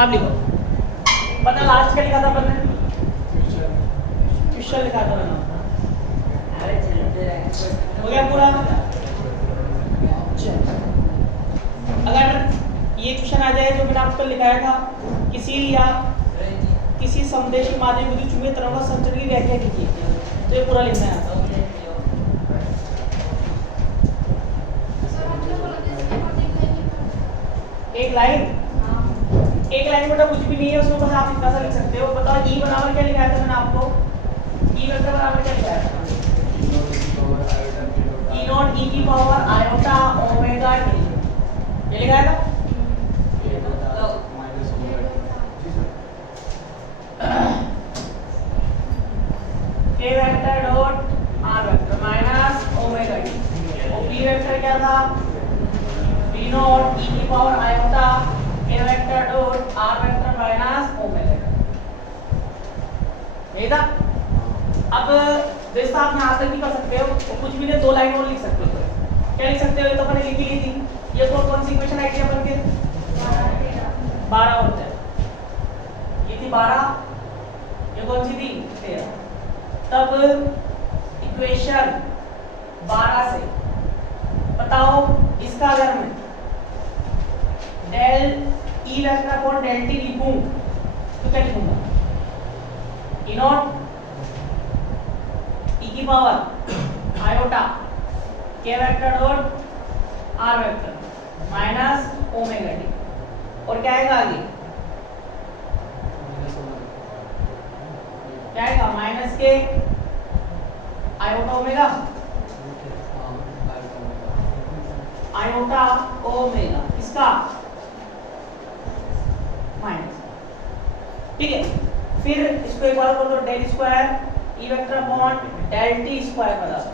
अब लिखो, पता लास्ट क्या लिखा था अपन ने? फ्यूचर लिखा था ना। हो गया पूरा? अगर ये क्वेश्चन आ जाए जो मैंने आपको लिखाया था, किसी समदेशी माध्यम विद्युत चुंबकीय तरंगों का संचरण की व्याख्या कीजिए, तो ये पूरा लिखना है। एक लाइन बेटा कुछ भी नहीं है, उसमें बस आप इतना सा लिख सकते हो। बताओ ई बराबर क्या लिखाया था मैंने आपको? ई वेक्टर बराबर क्या लिखाया था? ई नॉट ई की पावर आयोटा ओमेगा टी, ये लिखाया था। के vector dot R vector minus omega T, और बी वेक्टर क्या था? बी नॉट ई की power iota K vector dot R vector minus omega, यही था। अब जैसा आप यहाँ तक भी कर सकते हो, तो कुछ भी नहीं, दो लाइन और लिख सकते हो। क्या लिख सकते हो? ये तो मैंने लिखी ली थी। ये कौन सी इक्वेशन आई थी अपन के? 12 होता है, ये थी 12, ये कौन सी थी? 13। तब इक्वेशन 12 से बताओ, इसका अगर मैं del E vector upon del T लिखूं तो क्या लिखूंगा? ई नॉट ई की power iota K vector dot R vector minus omega T, और क्या आएगा आगे? क्या आएगा? Minus K iota omega, iota omega इसका माइनस, ठीक है। फिर इसको एक बार कर दो, del square E vector upon del T square बराबर,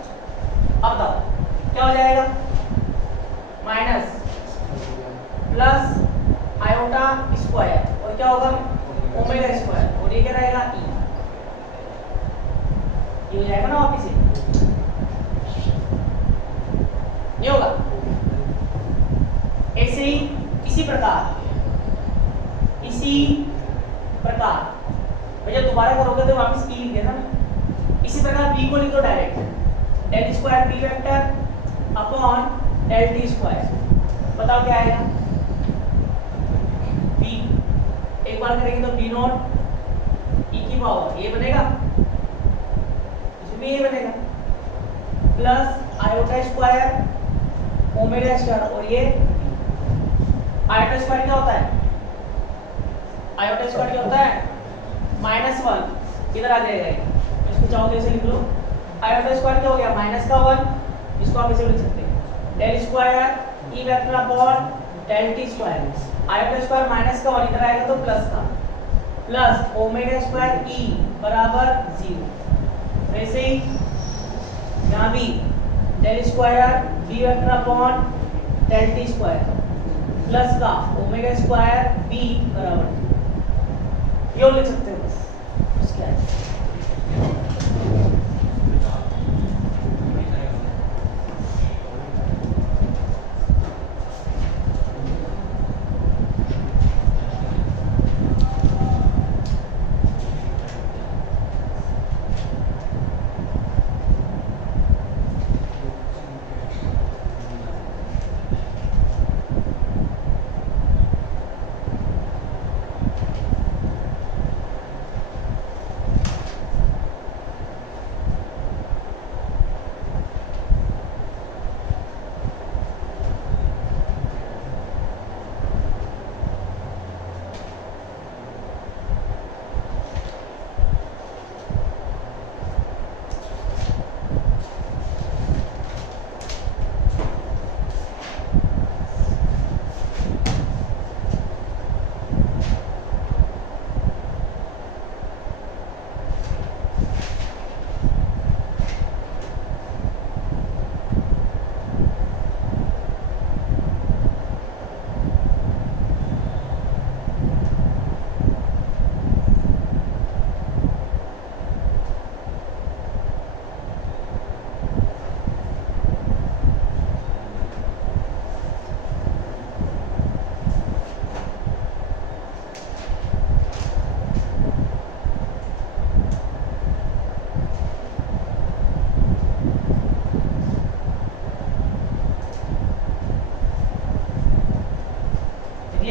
अब बताओ क्या हो जाएगा? माइनस प्लस आयोटा स्क्वायर, और क्या होगा? ओमेगा स्क्वायर, और ये क्या रहेगा? ई, ये हो जाएगा ना वापिस से, ये होगा। ऐसे ही इसी प्रकार भैया दोबारा करोगे तो वापस ई लिख देना। इसी प्रकार बी को लिख दो direct, del square B vector upon del T square, बताओ क्या आएगा? बी एक बार करेंगे तो बी नॉट ई की पावर ये बनेगा, इसमें ये बनेगा, plus iota square omega square, और ये आयोटा स्क्वायर क्या होता है? आयोटा स्क्वायर क्या होता है? -1 इधर आ जाएगा, इसको चाहो तो ऐसे लिख लो। आयोटा स्क्वायर क्या हो गया? माइनस का 1, इसको आप ऐसे लिख सकते हैं, del square E vector upon del T square, iota square minus का 1 इधर आएगा तो प्लस का, प्लस ओमेगा स्क्वायर ई बराबर 0। वैसे ही यहाँ भी del square B vector upon del T square plus का ओमेगा स्क्वायर बी बराबर, ये लिख सकते हो बस, उसके आगे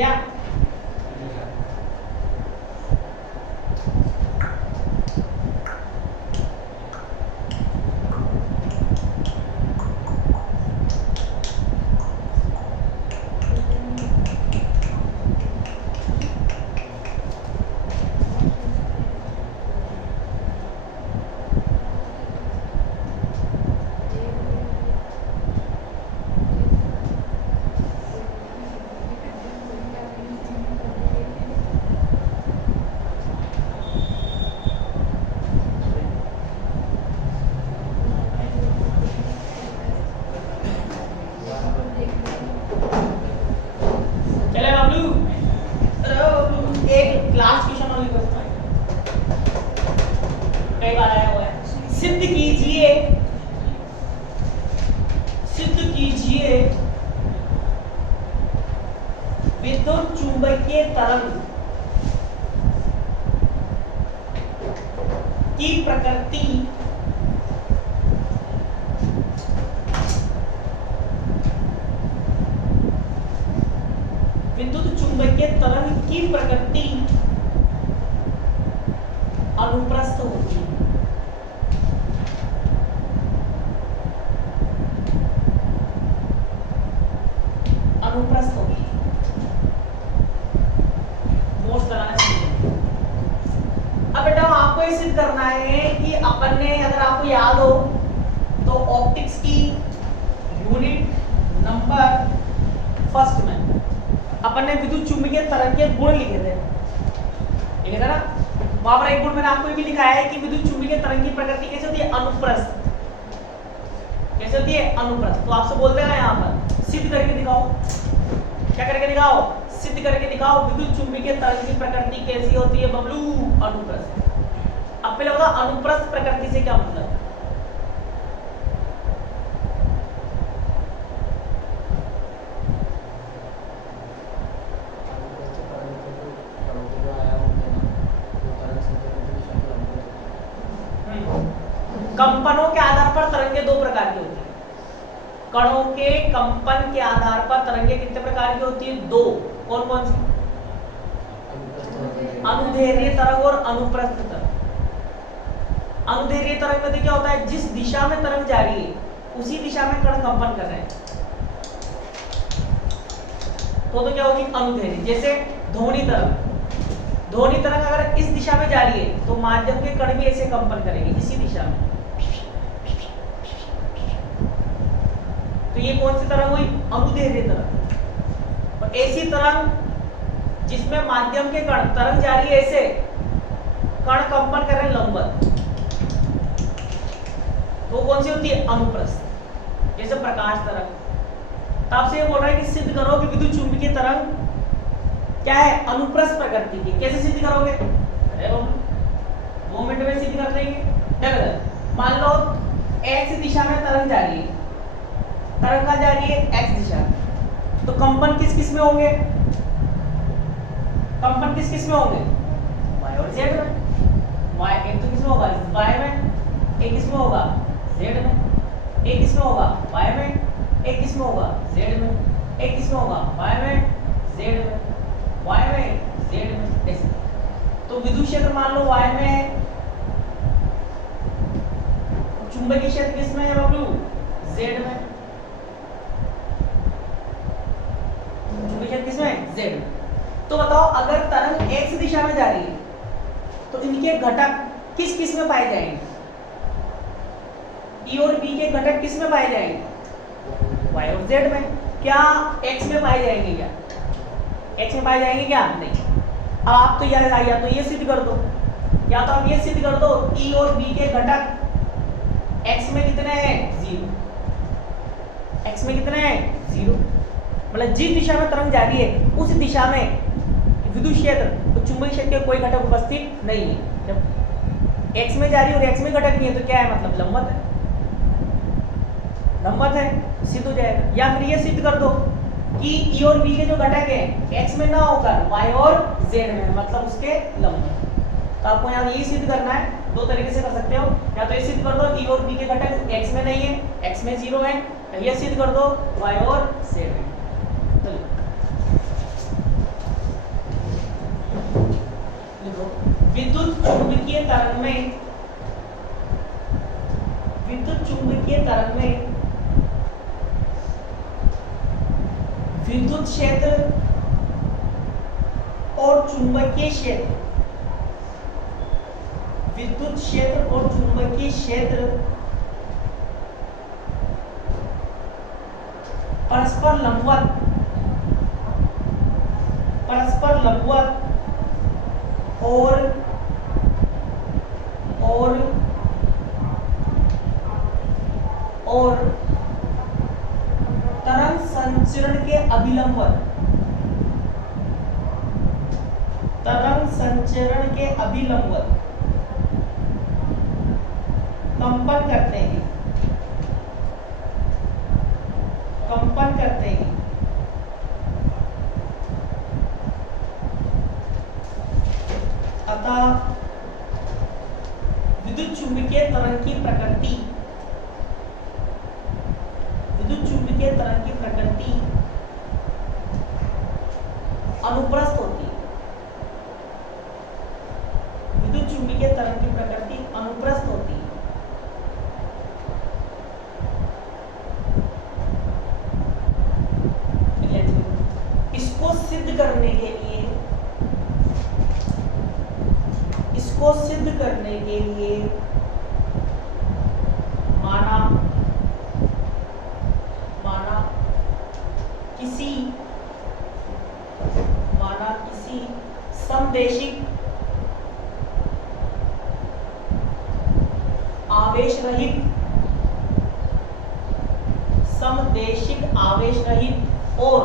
गया? विद्युत चुंबकीय तरंग की प्रकृति अनुप्रस्थ होती है। अनुप्रस्थ होती है। मोस्ट लगाना चाहिए। अब बेटा आपको ये सिद्ध करना है कि अपन ने, अगर आपको याद हो तो ऑप्टिक्स की यूनिट नंबर फर्स्ट में अपन ने विद्युत चुंबकीय तरंग के गुण लिखे थे, लिखे थे ना? वहां पर एक गुण मैंने आपको ये भी लिखा है कि विद्युत चुंबकीय तरंग की प्रकृति कैसे होती है? अनुप्रस्थ। कैसे होती है? अनुप्रस्थ। तो आपसे बोलते हैं यहाँ पर सिद्ध करके दिखाओ। क्या करके दिखाओ? सिद्ध करके दिखाओ विद्युत चुंबकीय तरंग की प्रकृति कैसी होती है बबलू? अनुप्रस्थ। अब पहले होगा अनुप्रस्थ प्रकृति से क्या मतलब? कंपनों के आधार पर तरंगें दो प्रकार की होती है। कणों के कंपन के आधार पर तरंगें कितने प्रकार की होती है? दो। कौन कौन सी? अनुदैर्घ्य तरंग और अनुप्रस्थ तरंग। अनुदैर्घ्य तरंग में क्या होता है? जिस दिशा में तरंग जा रही है उसी दिशा में कण कंपन कर रहे हैं, तो क्या होगी? अनुदैर्घ्य। जैसे ध्वनि तरंग। ध्वनि तरंग अगर इस दिशा में जा रही है तो माध्यम के कण भी ऐसे कंपन करेंगे इसी दिशा में। तो ये कौन सी तरंग हुई? अनुदैर्घ्य तरंग। और ऐसी तरंग जिसमें माध्यम के कण, तरंग जा रही है ऐसे, कण कंपन कर रहे हैं लंबवत, तो कौन सी होती है? अनुप्रस्थ। जैसे प्रकाश तरंग। तो आपसे ये बोल रहा है कि सिद्ध करो कि विद्युत चुंबकीय तरंग क्या है? अनुप्रस्थ प्रकृति की। कैसे सिद्ध करोगे? अरे 2 मिनट में सिद्ध कर देंगे। क्या कहते? मान लो x दिशा में तरंग जा रही है, तरंग कहाँ जा रही है? x दिशा में। तो कंपन किस किस में होंगे? कंपन किस किस में होंगे? y और z में। y एक तो किस में होगा? y में। एक किस में होगा? z में। एक किस में होगा? y में। एक किस में होगा? z में। एक किस में होगा? y में, z में, y में, z में। ऐसे तो विद्युत क्षेत्र मान लो y में है, चुंबकीय क्षेत्र किसमें है बबलू? z में। चुंबकीय क्षेत्र किसमें है? z में। तो बताओ अगर तरंग x दिशा में जा रही है तो इनके घटक किस किस में पाए जाएंगे? E और B के घटक किस में पाए जाएंगे? y और z में। क्या x में पाए जाएंगे? क्या x में पाए जाएंगे? क्या नहीं। अब आप तो यार या तो ये सिद्ध कर दो, या तो आप ये सिद्ध कर दो E और B के घटक x में कितने हैं? 0। x में कितने हैं? 0। मतलब जिस दिशा में तरंग जा रही है उस दिशा में विद्युत क्षेत्र तो चुंबकीय क्षेत्र के कोई घटक उपस्थित नहीं है। जब x में जा रही है और x में घटक नहीं है तो क्या है? मतलब लंबवत है। लंबवत है, सिद्ध हो जाएगा। या फिर ये सिद्ध कर दो कि E और B के जो घटक है x में ना होकर y और z में, मतलब उसके लंबवत। तो आपको यहाँ ये सिद्ध करना है। दो तरीके से कर सकते हो, या तो ये सिद्ध कर दो E और B के घटक x में नहीं है, x में 0 है। ये सिद्ध कर दो y और z में। चलो तरंग में विद्युत चुंबकीय तरंग में विद्युत क्षेत्र और चुंबकीय क्षेत्र, विद्युत क्षेत्र और चुंबकीय क्षेत्र परस्पर लंबवत और तरंग संचरण के अभिलंबवत, तरंग संचरण के अभिलंबवत कंपन करते हैं, कंपन करते हैं। अतः विद्युत चुंबकीय तरंग की प्रकृति, विद्युत चुंबकीय तरंग की प्रकृति अनुप्रस्थ होती है। विद्युत चुंबकीय तरंग की प्रकृति अनुप्रस्थ होती है। इसको सिद्ध करने के लिए, इसको सिद्ध करने के लिए माना किसी समदेशिक आवेश रहित, समदेशिक आवेश रहित और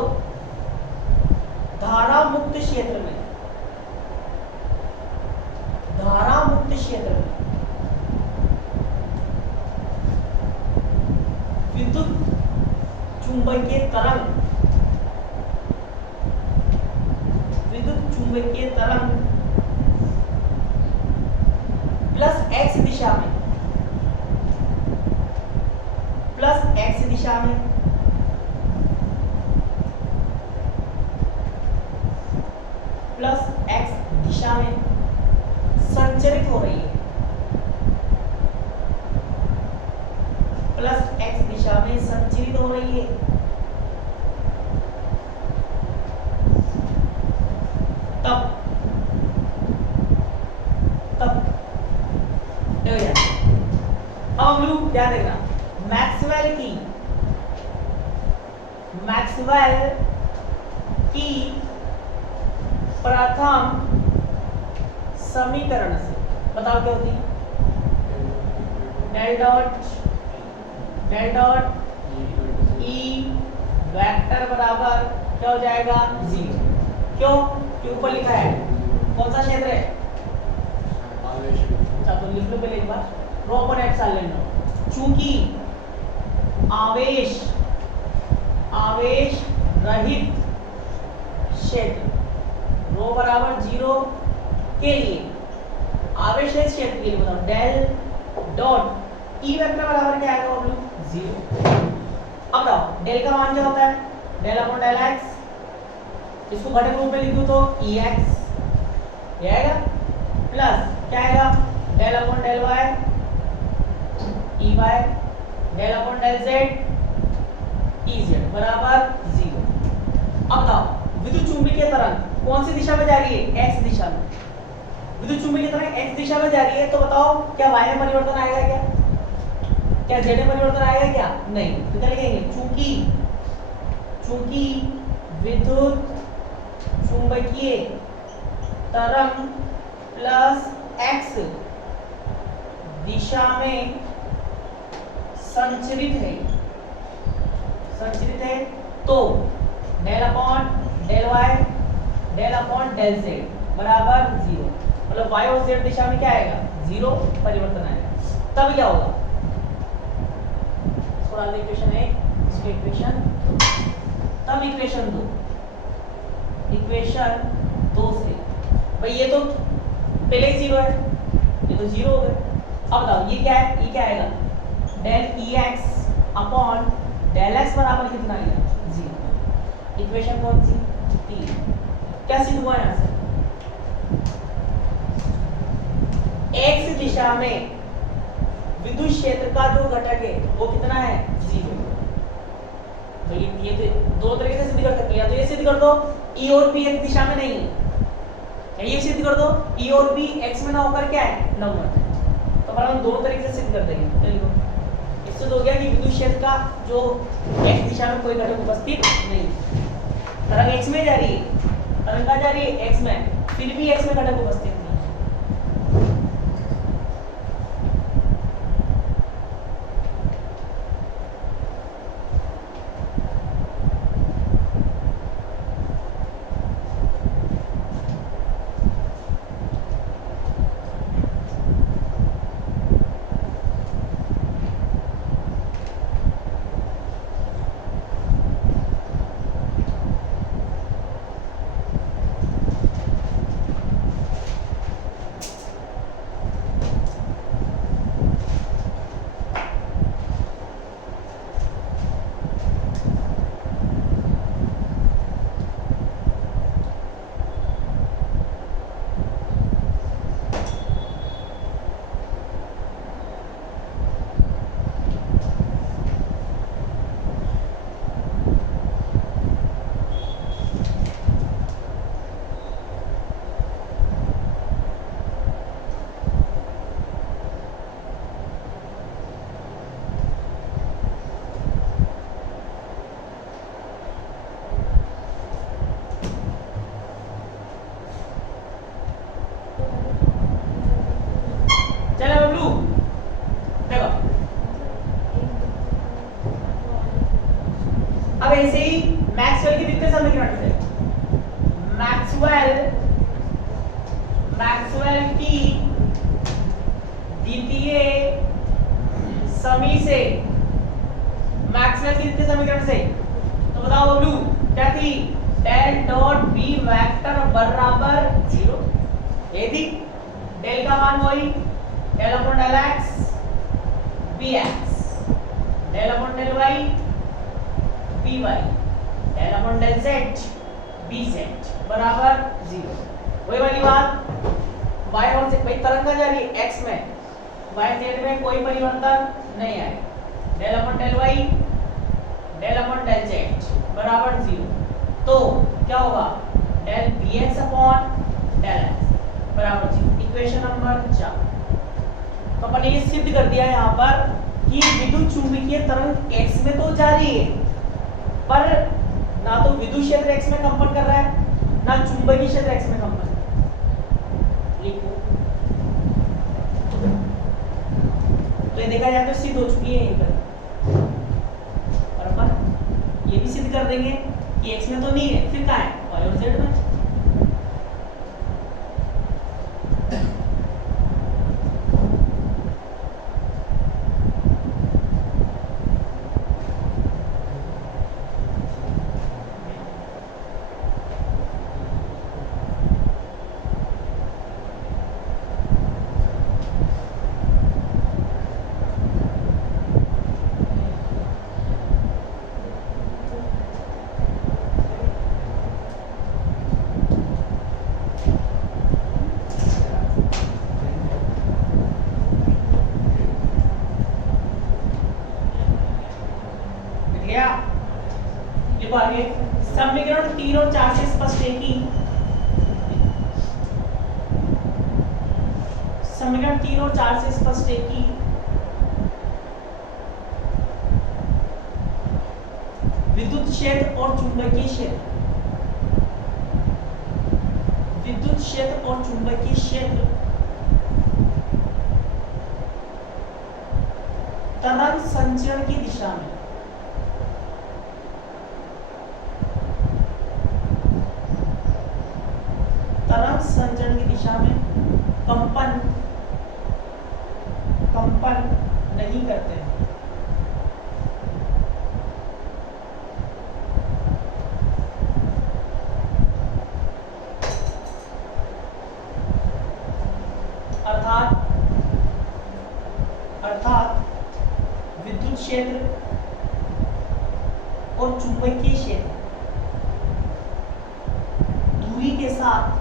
धारा मुक्त क्षेत्र में, धारा मुक्त क्षेत्र में विद्युत चुंबकीय तरंग, विद्युत चुंबकीय तरंग प्लस एक्स दिशा में, प्लस एक्स दिशा में प्लस एक्स दिशा में संचरित हो रही है, प्लस एक्स दिशा में संचरित हो रही है। तब अब हम लोग क्या देखना, मैक्सवेल की प्रथम समीकरण से बताओ क्या होती है। डेल डॉट ई वेक्टर बराबर क्या हो जाएगा, 0। क्यों? क्यों ऊपर लिखा है कौन सा क्षेत्र है, अच्छा तो लिख लो पहले एक बार, रो अपन एप्सिलॉन लो। चूंकि आवेश रहित क्षेत्र रो बराबर 0 के लिए, आवेश रहित क्षेत्र के लिए बताओ डेल डॉट ई वेक्टर बराबर क्या आएगा, 0। अब बताओ डेल का मान क्या होता है, डेल अपॉन डेल एक्स, इसको घटक रूप में लिखूं तो ई एक्स ये आएगा, प्लस क्या आएगा del upon del Y E Y, del upon del Z E Z बराबर 0। अब बताओ विद्युत चुंबकीय तरंग कौन सी दिशा में जा रही है, एक्स दिशा में। विद्युत चुंबकीय तरंग एक्स दिशा में जा रही है, तो बताओ क्या वाई में परिवर्तन आएगा क्या जेड में परिवर्तन आएगा क्या, नहीं। तो क्या लिखेंगे, चूंकि विद्युत चुंबकीय तरंग प्लस एक्स दिशा में संचरित है तो del upon del Y del upon del Z बराबर 0, मतलब वाई और जेड दिशा में क्या आएगा, 0 परिवर्तन आएगा। तब क्या होगा, इक्वेशन 1, इसकी इक्वेशन, तब इक्वेशन 2 से भाई ये तो पहले ही 0 है, ये तो 0 हो गए। अब बताओ ये क्या है, ये क्या आएगा, del E X upon del X बराबर कितना आएगा, 0। इक्वेशन कौन सी, 3। क्या सिद्ध हुआ यहाँ से, एक्स दिशा में विद्युत क्षेत्र का जो घटक है वो कितना है, 0। तो ये तो दो तरीके से सिद्ध कर सकते हैं, या तो ये सिद्ध कर दो E और P एक दिशा में नहीं है, या ये सिद्ध कर दो E और P x में ना होकर क्या है, लंबवत है। तो पर हम दोनों तरीके से सिद्ध कर देंगे। चलिए इससे हो गया कि विद्युत क्षेत्र का जो x दिशा में कोई घटक उपस्थित नहीं है। तरंग x में जा रही है, तरंग कहाँ जा रही है, x में, फिर भी x में घटक उपस्थित नहीं है। अब ऐसे ही मैक्सवेल के द्वितीय समीकरण से मैक्सवेल की द्वितीय समी से, मैक्सवेल की द्वितीय समीकरण से तो बताओ बबलू क्या थी, डेल डॉट बी वेक्टर बराबर 0। ये थी डेल का मान वही del upon del X B X, del upon del Y B Y, del upon del Z B Z बराबर 0। वही वाली बात y और z, भाई तरंग कहाँ जा रही है, x में, y z में कोई परिवर्तन नहीं आए, del upon del y del upon del z बराबर 0। तो क्या होगा, del bx upon del x बराबर 0। Equation number 4। तो अपन ने ये सिद्ध कर दिया यहाँ पर कि विद्युत चुंबकीय तरंग x में तो जा रही है, पर ना तो विद्युत क्षेत्र x में कंपन कर रहा है, ना चुंबकीय क्षेत्र x में कंपन। लिखो तो ये देखा जाए तो सिद्ध हो चुकी है यहीं पर, और अपन ये भी सिद्ध कर देंगे कि x में तो नहीं है, फिर कहाँ है, y और z में। आगे समीकरण 3 और 4 से स्पष्ट है कि समीकरण 3 और 4 से स्पष्ट है कि विद्युत क्षेत्र और चुंबकीय क्षेत्र, विद्युत क्षेत्र और चुंबकीय क्षेत्र तरंग संचरण की दिशा में संचरण की दिशा में कंपन नहीं करते हैं। अर्थात विद्युत क्षेत्र और चुंबकीय क्षेत्र दूरी के साथ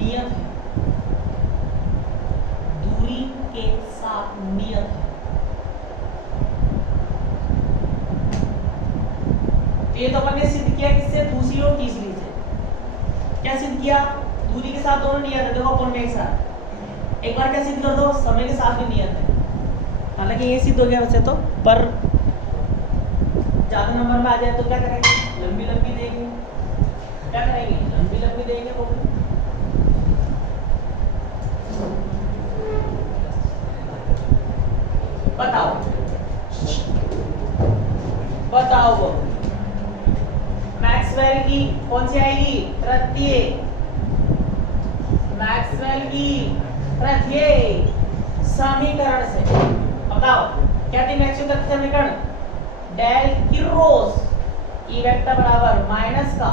नियत है, दूरी के साथ नियत है। ये तो अपन ने सिद्ध किया किससे, दूसरी और तीसरी से। क्या सिद्ध किया, दूरी के साथ दोनों नियत है। देखो अपन ने एक साथ एक बार क्या सिद्ध कर दो, समय के साथ भी नियत है। हालांकि ये सिद्ध हो गया वैसे तो, पर ज्यादा नंबर में आ जाए तो क्या करेंगे, लंबी लंबी देंगे। क्या करेंगे, लंबी लंबी देंगे। वो बताओ बताओ वो मैक्सवेल की कौन सी आएगी, तृतीय। मैक्सवेल की तृतीय समीकरण से बताओ क्या थी मैक्सवेल का तृतीय समीकरण, डेल क्रॉस ई वेक्टर बराबर माइनस का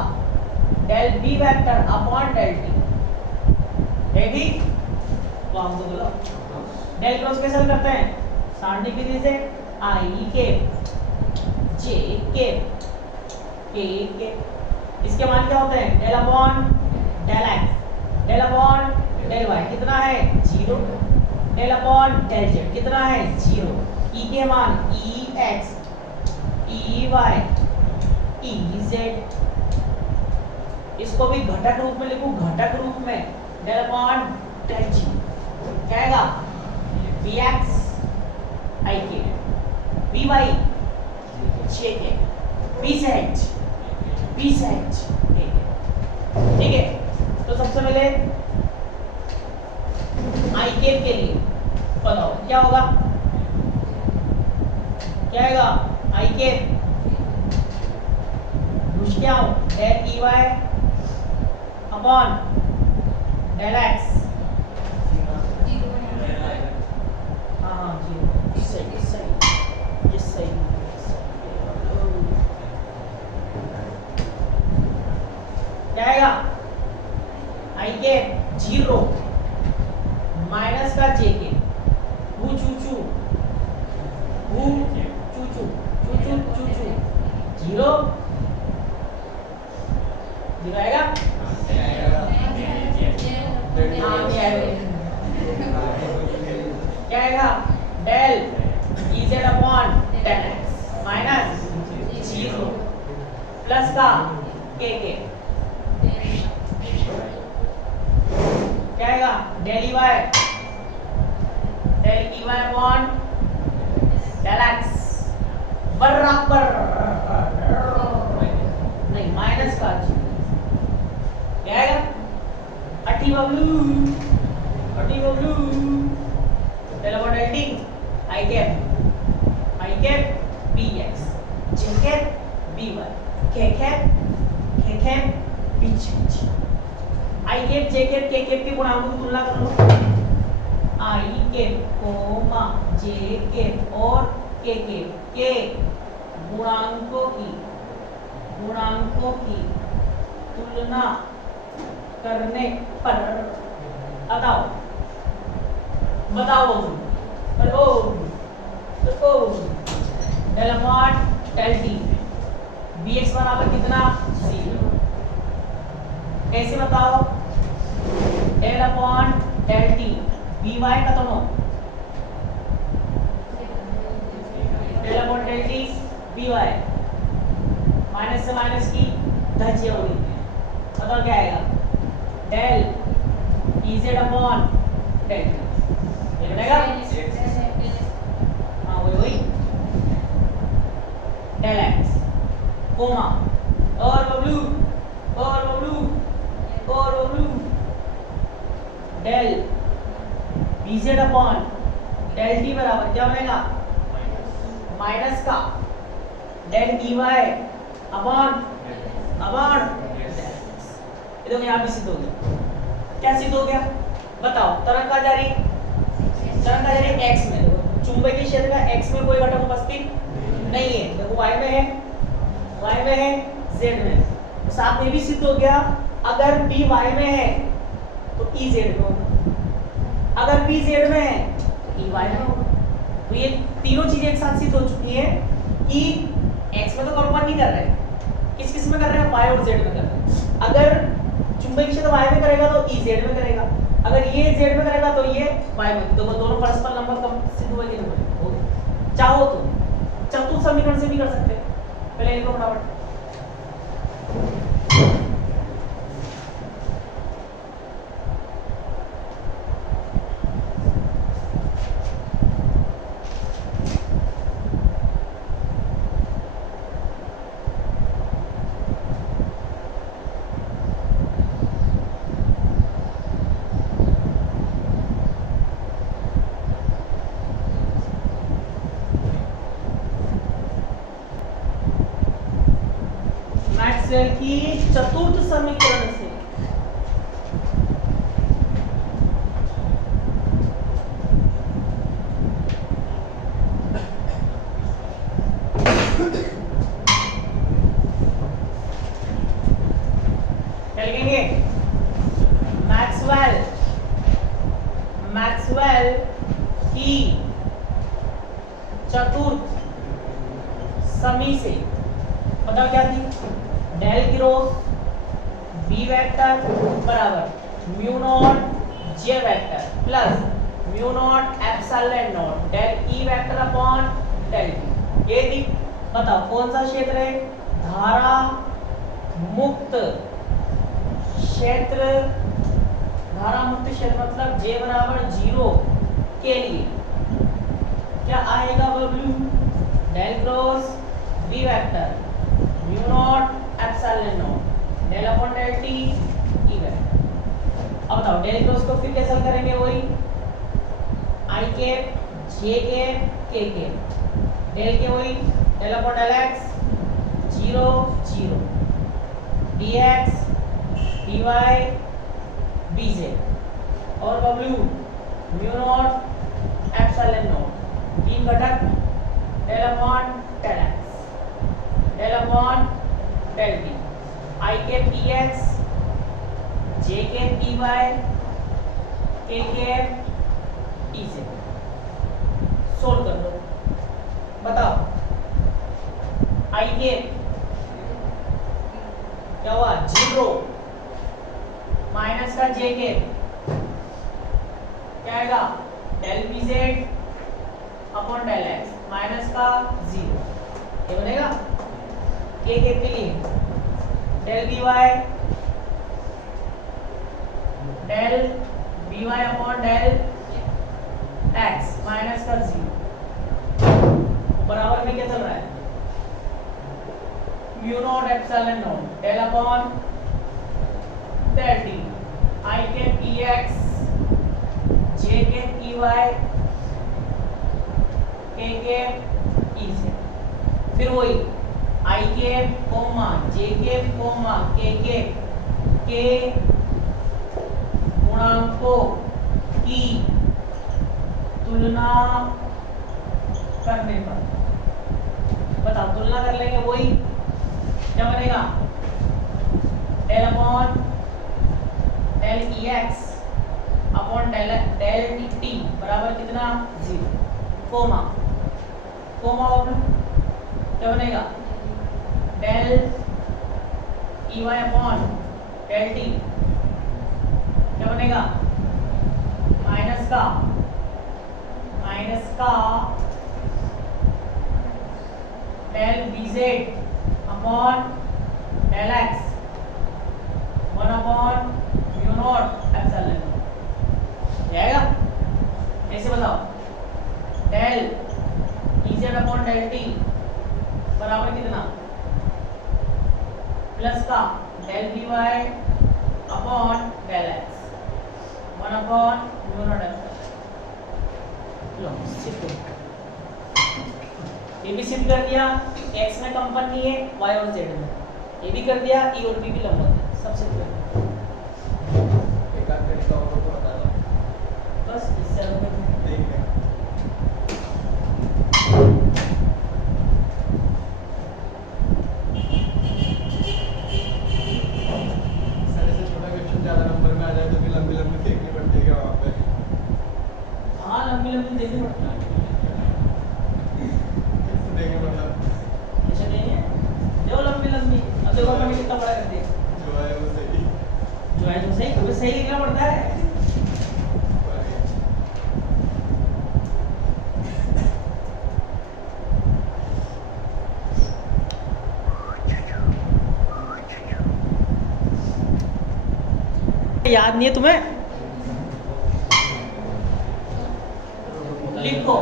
del B vector upon del T. है ठीक, तो हम तो बोलो डेल क्रॉस कैसे हल करते हैं, सारणी विधि से, आई के जे के के इसके मान क्या होते हैं, del upon del X, del upon del Y कितना है 0, डेल अपॉन डेल जेड कितना है 0, ई के मान E X E Y E Z. इसको भी घटक रूप में लिखूं, घटक रूप में, डेल अपॉन डेल जी क्या आएगा, बी एक्स आई के बी वाई जे के बी सेट ठीक है। तो सबसे पहले आई केप के लिए बताओ क्या होगा, क्या आएगा, आई केप क्या हो, del E Y upon del X. हाँ जी सही क्या आएगा, आई के 0 माइनस का जे के वो चू चू 0 आएगा। क्या आएगा, del E Z upon del X minus 0 plus का के क्या आएगा, del E Y upon del X बराबर नहीं माइनस का क्या आएगा, अटी बबलू del upon del T I cap B X J cap B Y K cap B Z. I cap J cap K cap की गुणांकों की तुलना कर लो, I cap comma J cap और के कैप के गुणांकों की तुलना करने पर बताओ del upon del T B X बराबर कितना 0। कैसे बताओ, del upon del T B Y खत्म हो, del upon del T B Y minus से माइनस की धज्जियां हो गई, बताओ क्या आएगा, del E Z upon del T ये बनेगा, हाँ वही डेल एक्स कोमा और बबलू del B Z upon del T बराबर क्या बनेगा, माइनस का डेल ई वाई अपॉन ये तो यहाँ भी सिद्ध हो गया। क्या सिद्ध हो गया बताओ, तरंग का जारी x में, देखो चुंबकीय क्षेत्र का x में कोई घटक उपस्थित नहीं है, देखो y में है z में, तो साथ में भी सिद्ध हो गया अगर b y में है तो e z में होगा, अगर b z में है तो e y में होगा। तो ये तीनों चीजें एक साथ सिद्ध हो चुकी है कि x में तो कंपन नहीं कर रहे, किस में कर रहे हैं, y और z में कर रहे हैं। अगर चुंबकीय क्षेत्र y में करेगा तो E z में करेगा, अगर ये z में करेगा तो ये y में, तो दोनों परस्पर लंबवत कम सिद्ध हुए कि नहीं हुए? चाहो तो चतुर्थ समीकरण से भी कर सकते हैं, पहले इनको फटाफट। मैक्सवेल की चतुर्थ समीकरण से क्या लिखेंगे? मैक्सवेल की चतुर्थ समी से बताओ क्या थी? डेल क्रॉस बी वेक्टर बराबर mu naught J vector plus mu naught epsilon naught del E vector upon del T. ये थी। बताओ कौन सा क्षेत्र है? धारा मुक्त क्षेत्र। धारा मुक्त क्षेत्र मतलब जे बराबर 0 के लिए क्या आएगा? बब्लू del cross B vector mu naught epsilon naught del upon del T E vector. अब बताओ डेल क्रॉस को फिर कैसे करेंगे? वही I cap J cap K cap del के वही del upon del X 0 0 dx dy dz और बब्लू म्यू नॉट एप्सिलॉन नॉट तीन घटक del upon del X del upon del T I cap dx J cap dy K cap dz। Solve कर दो। बताओ आई cap क्या हुआ? 0 माइनस का जे कैप क्या आएगा? Del bz upon del x minus का 0 ये बनेगा। के कैप के लिए del by upon del x minus का 0 बराबर में क्या चल रहा है? Mu naught epsilon naught del upon del T I cap dx J cap dy K cap e से फिर वही I cap comma J cap comma K cap के गुणांकों की तुलना करने पर बताओ तुलना कर लेंगे वही क्या बनेगा? Del upon del ex upon del T बराबर कितना? 0 कोमा कोमा क्या बनेगा? Del ey upon del T क्या बनेगा? माइनस का del bz upon del x 1 upon mu naught epsilon जाएगा। ऐसे बताओ del ez upon del t बराबर कितना? प्लस का del by upon del x 1 upon mu naught epsilon. लो सिद्ध ये भी सिद्ध कर दिया। x में कंपन नहीं है, y और z में ये भी कर दिया। e और b भी लंबवत है, सब सिद्ध कर दिया। एक आध तरीका और तो बता दो बस इससे आगे ठीक है। सर ऐसे छोटा क्वेश्चन ज्यादा नंबर में आ जाए तो फिर लंबी लंबी फेंकनी पड़ती है क्या वहाँ पे? हाँ लंबी लंबी देनी पड़ती है। कैसे देंगे मतलब? ऐसे नहीं है, देखो लंबी लंबी। अब देखो मैंने कितना बड़ा कर दिया। जो है वो सही। जो है जो सही, हमें सही लिखना पड़ता है। याद नहीं है तुम्हें? लिखो।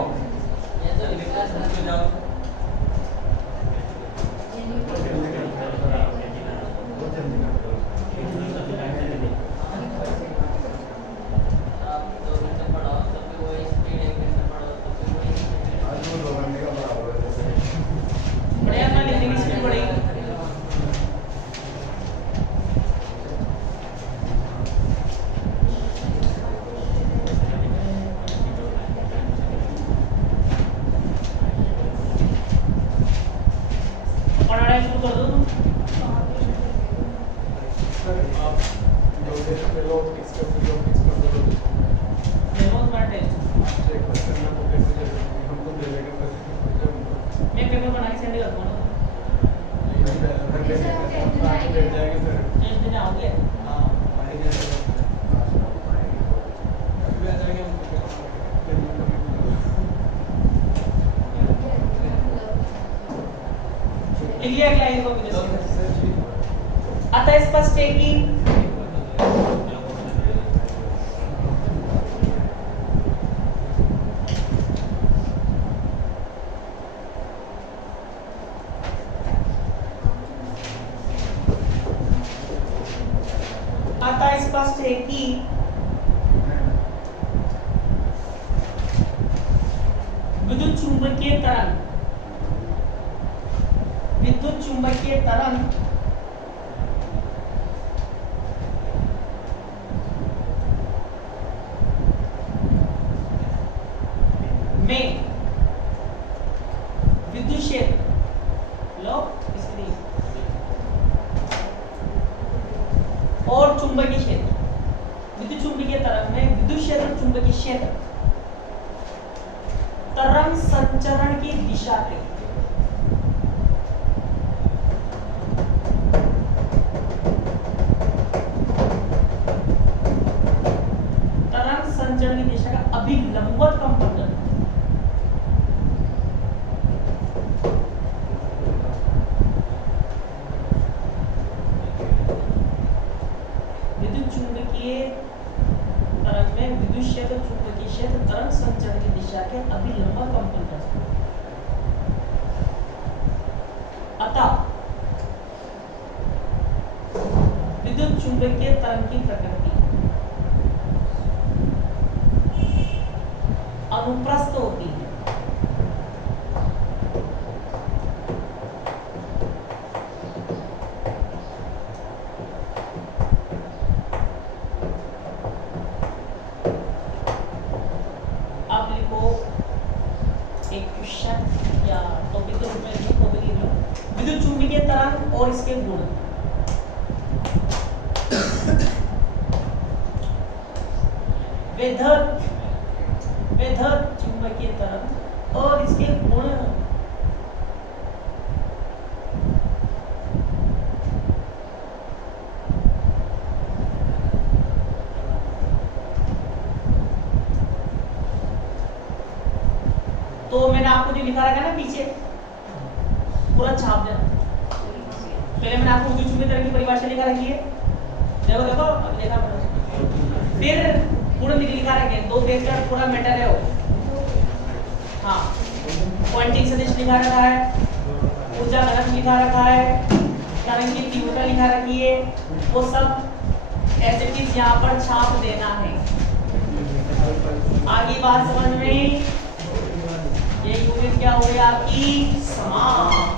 बढ़िया ना, लिखने की स्पीड बढ़ेगी। पढ़ाना शुरू कर दो तुम। आप जो पहले फिक्स कर दो डेमो का टेस्ट चेक करना तो कैसे चलेगा हमको दे देगा पैसे मैं पेपर बना के सेंड कर दूंगा। घर पे आके बैठ जाएंगे सर जिस दिन आओगे हाँ आएंगे अभी आ जाएंगे लिखिए एक लाइन को भी जैसे अतः स्पष्ट है कि अतः स्पष्ट है कि विद्युत चुंबकीय तरंग में विद्युत क्षेत्र लो इसलिए और चुंबकीय क्षेत्र, विद्युत चुंबकीय तरंग में विद्युत क्षेत्र चुंबकीय क्षेत्र तरंग संचरण की दिशा के संचरण की दिशा का अभिलंबवत कंपन करता है। विद्युत चुंबकीय तरंग में विद्युत क्षेत्र चुंबकीय क्षेत्र तरंग संचरण की दिशा के अभिलंबवत कंपन करता है। अतः विद्युत चुंबकीय तरंग की प्रकृति अनुप्रस्थ होती है। अब लिखो एक क्वेश्चन या टॉपिक के रूप में लिखो, टॉपिक लिख लो विद्युत चुंबकीय तरंग और इसके गुण। विद्युत चुंबकीय तरंग और इसके गुण। तो मैंने आपको जो लिखा रखा ना पीछे पूरा छाप देना। पहले मैंने आपको विद्युत चुंबकीय तरंग की परिभाषा लिखा रखी है, देखो देखो अब लिखा मैंने। फिर पूरा लिखा रखे, 2 पेज का पूरा मैटर है वो। हाँ, पॉइंटिंग सदिश लिखा रखा है, ऊर्जा घनत्व लिखा रखा है, तरंग की तीव्रता लिखा रखी है, वो सब ऐसे चीज यहाँ पर छाप देना है। आगे बात समझ में, ये यूनिट क्या हो गई आपकी समाप्त।